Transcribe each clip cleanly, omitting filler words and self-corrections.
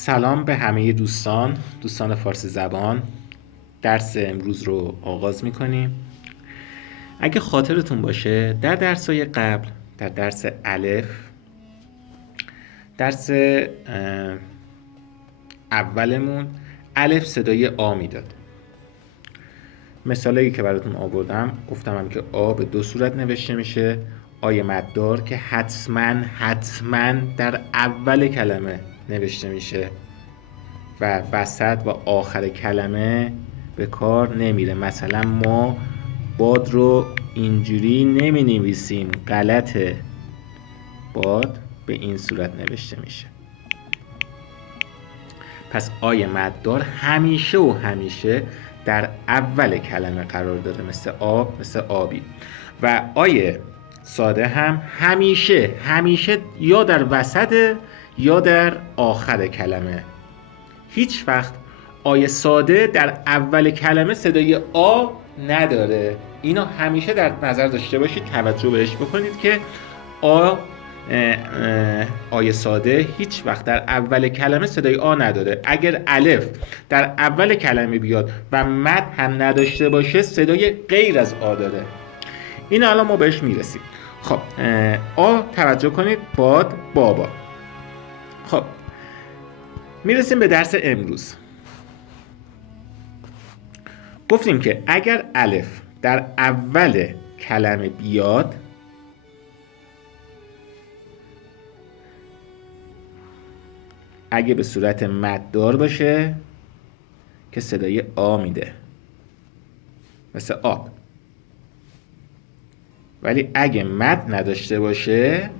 سلام به همه دوستان فارسی زبان. درس امروز رو آغاز میکنیم. اگه خاطرتون باشه در درس‌های قبل، در درس الف، درس اولمون الف صدای آ میداد. مثالی که براتون آوردم گفتم هم که آ به دو صورت نوشته میشه. آی مددار که حتما در اول کلمه نوشته میشه و وسط و آخر کلمه به کار نمیره. مثلا ما باد رو اینجوری نمی نویسیم، غلطه. باد به این صورت نوشته میشه. پس آی مددار همیشه در اول کلمه قرار داره، مثل آب، مثل آبی. و آی ساده هم همیشه یا در وسط یا در آخر کلمه. هیچ وقت آی ساده در اول کلمه صدای آ نداره. اینو همیشه در نظر داشته باشید، توجه بهش بکنید که آی ساده هیچ وقت در اول کلمه صدای آ نداره. اگر الف در اول کلمه بیاد و مد هم نداشته باشه صدای غیر از آ داره. این الان ما بهش میرسیم. خب آ توجه کنید، باد، بابا. خب میرسیم به درس امروز. گفتیم که اگر الف در اول کلمه بیاد اگه به صورت مددار باشه که صدای آ میده، مثل آب. ولی اگه مد نداشته باشه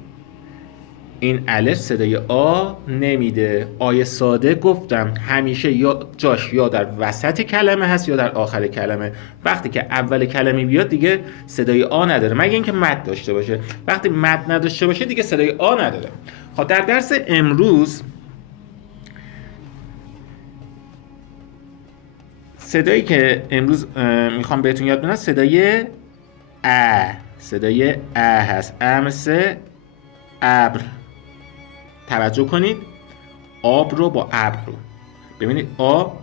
این الف صدای آ نمیده. آی ساده گفتم همیشه یا جاش یا در وسط کلمه هست یا در آخر کلمه. وقتی که اول کلمه بیاد دیگه صدای آ نداره، مگه اینکه مد داشته باشه. وقتی مد نداشته باشه دیگه صدای آ نداره. خب در درس امروز صدایی که امروز میخوام بهتون یاد بدم صدای صدای هست. مثل ابر. توجه کنید، آب رو با ابر رو ببینید. آب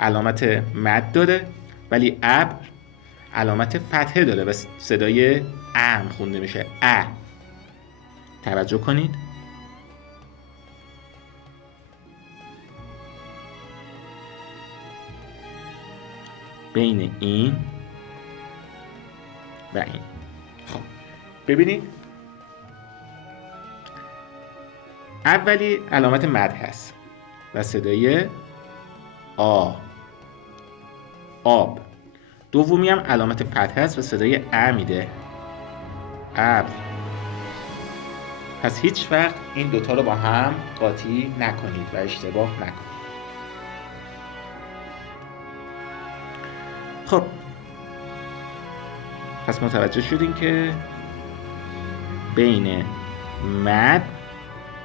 علامت مد داره ولی ابر علامت فتحه داره و صدای ام خونده میشه. توجه کنید. بین این و این. خب ببینید، اولی علامت مد هست و صدای آب. دومی هم علامت فتحه هست و صدای میده، ابر. پس هیچ وقت این دوتا رو با هم قاطی نکنید و اشتباه نکنید. خب پس متوجه شدیم که بین مد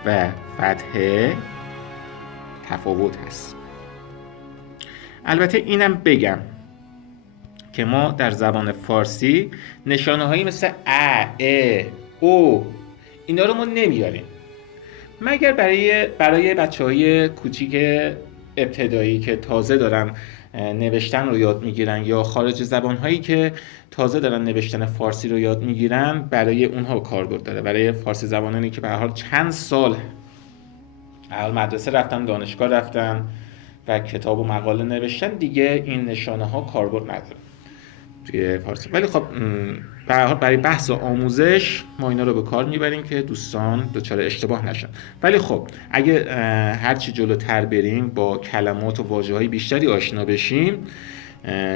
و فتحه تفاوت هست. البته اینم بگم که ما در زبان فارسی نشانه هایی مثل او اینا رو ما نمیاریم، مگر برای بچه های کوچیک ابتدایی که تازه دارن نوشتن رو یاد میگیرن یا خارج زبان هایی که تازه دارن نوشتن فارسی رو یاد میگیرن، برای اونها کاربرد داره. برای فارسی زبانانی که به هر حال چند سال مدرسه رفتن، دانشگاه رفتن و کتاب و مقاله نوشتن، دیگه این نشانه ها کاربرد نداره توی فارسی. ولی خب به هر حال برای بحث و آموزش ما اینا رو به کار میبریم که دوستان دچار اشتباه نشن. ولی خب اگه هرچی جلوتر بریم با کلمات و واژه‌های بیشتری آشنا بشیم،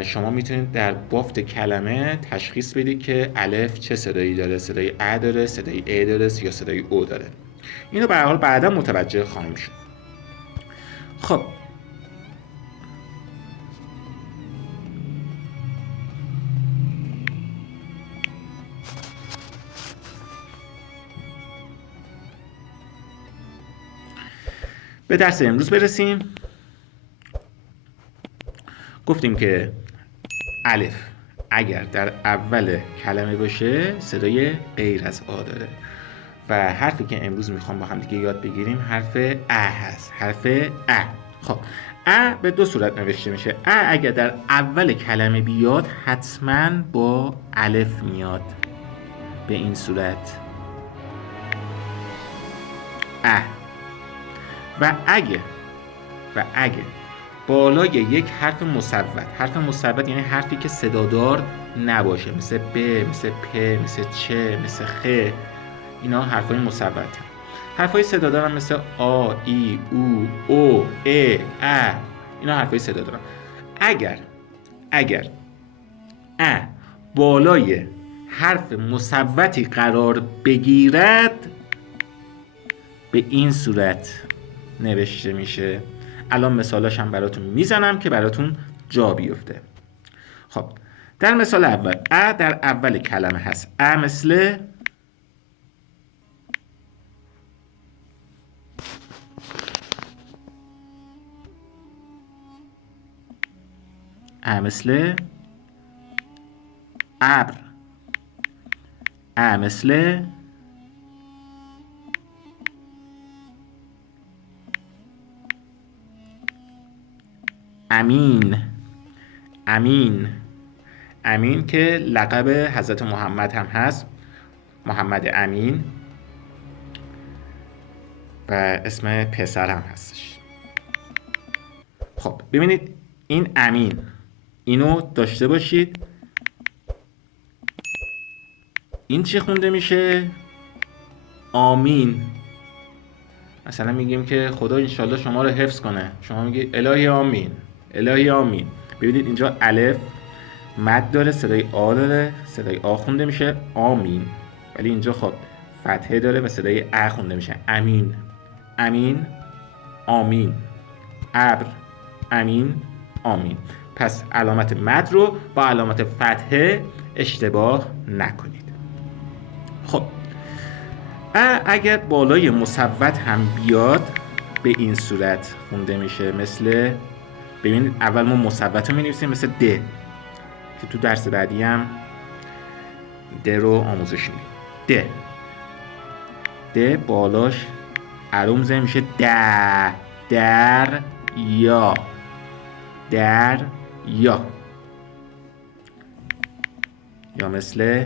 شما میتونید در بافت کلمه تشخیص بدید که الف چه صدایی داره، صدای داره، صدای داره یا صدای او داره. اینو به هر حال بعدا متوجه خواهیم شد. خب به درس امروز برسیم. گفتیم که الف اگر در اول کلمه باشه صدای غیر از آ داره و حرفی که امروز میخوام با هم دیگه یاد بگیریم حرف ا هست. حرف ا. خب ا به دو صورت نوشته میشه. ا اگر در اول کلمه بیاد حتما با الف میاد، به این صورت ا. و اگه بالای یک حرف مصوت یعنی حرفی که صدادار نباشه، مثل ب، مثل پ، مثل چ، مثل خ، اینا حرفای مصوته. حرفای صدادار هم مثل آ، ای، او، ا، اینا حرفای صدادار. اگر ا بالای حرف مصوتی قرار بگیرد به این صورت نوشته میشه. الان مثالاش هم براتون میزنم که براتون جا بیفته. خب در مثال اول ا در اول کلمه هست. ا مثل ابر. مثل امین که لقب حضرت محمد هم هست، محمد امین، و اسم پسر هم هستش. خب ببینید این امین، اینو داشته باشید. این چی خونده میشه؟ آمین. مثلا میگیم که خدا انشالله شما رو حفظ کنه، شما میگی الهی آمین، الهی آمین. ببینید اینجا الف مد داره، صدای آ داره، صدای آ خونده میشه آمین، ولی اینجا خب فتحه داره و صدای ا خونده میشه امین. آمین. ابر. امین. آمین. پس علامت مد رو با علامت فتحه اشتباه نکنید. خب اگر بالای مصوت هم بیاد به این صورت خونده میشه. مثل ببینید اول ما مصوت رو می‌نویسیم مثل د که تو درس بعدی هم د رو آموزش میدیم. د بالاش عروم زده میشه در یا یا مثل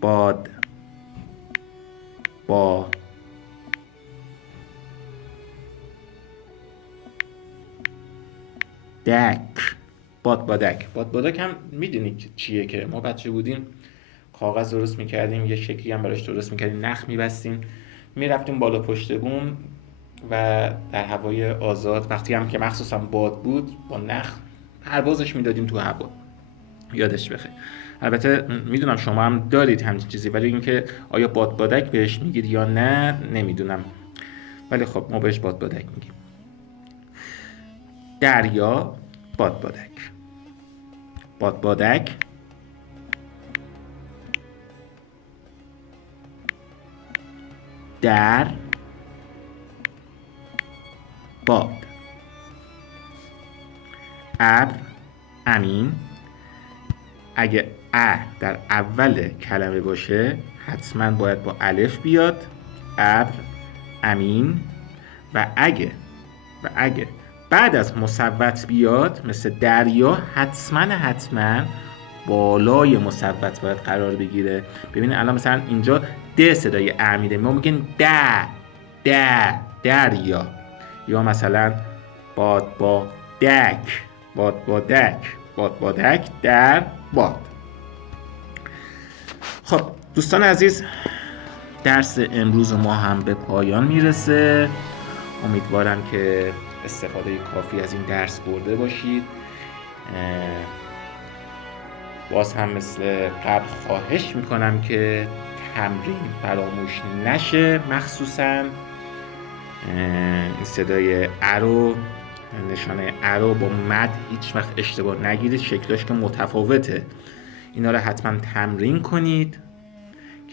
باد با بادبادک هم میدونید چیه که ما بچه بودیم کاغذ درست میکردیم، یه شکلی هم براش درست میکردیم، نخ میبستیم، میرفتیم بالا پشت بوم و در هوای آزاد وقتی هم که مخصوصا باد بود با نخ پروازش میدادیم تو هوا. یادش بخیر. البته میدونم شما هم دارید همچین چیزی، ولی اینکه آیا بادبادک بهش میگید یا نه نمیدونم، ولی خب ما بهش بادبادک میگیم. دریا بادبادک در باد. ابر امین. اگه ا در اول کلمه باشه حتما باید با الف بیاد. ابر امین. و اگه بعد از مصوت بیاد مثل دریا حتما بالای مصوت باید قرار بگیره. ببینید الان مثلا اینجا د صدای ا میده، ما میگیم دریا، یا مثلا بادبادک در باد. خب دوستان عزیز، درس امروز ما هم به پایان میرسه. امیدوارم که استفاده کافی از این درس برده باشید. باز هم مثل قبل خواهش میکنم که تمرین فراموش نشه، مخصوصا این صدای ا رو، نشانه ا رو با مد هیچ وقت اشتباه نگیرید، شکلاش که متفاوته. اینا رو حتما تمرین کنید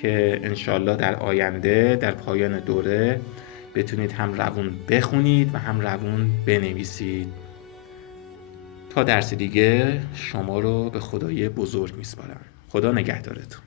که انشالله در آینده در پایان دوره بتونید هم روون بخونید و هم روون بنویسید. تا درس دیگه شما رو به خدای بزرگ میسپارم. خدا نگهدارتون.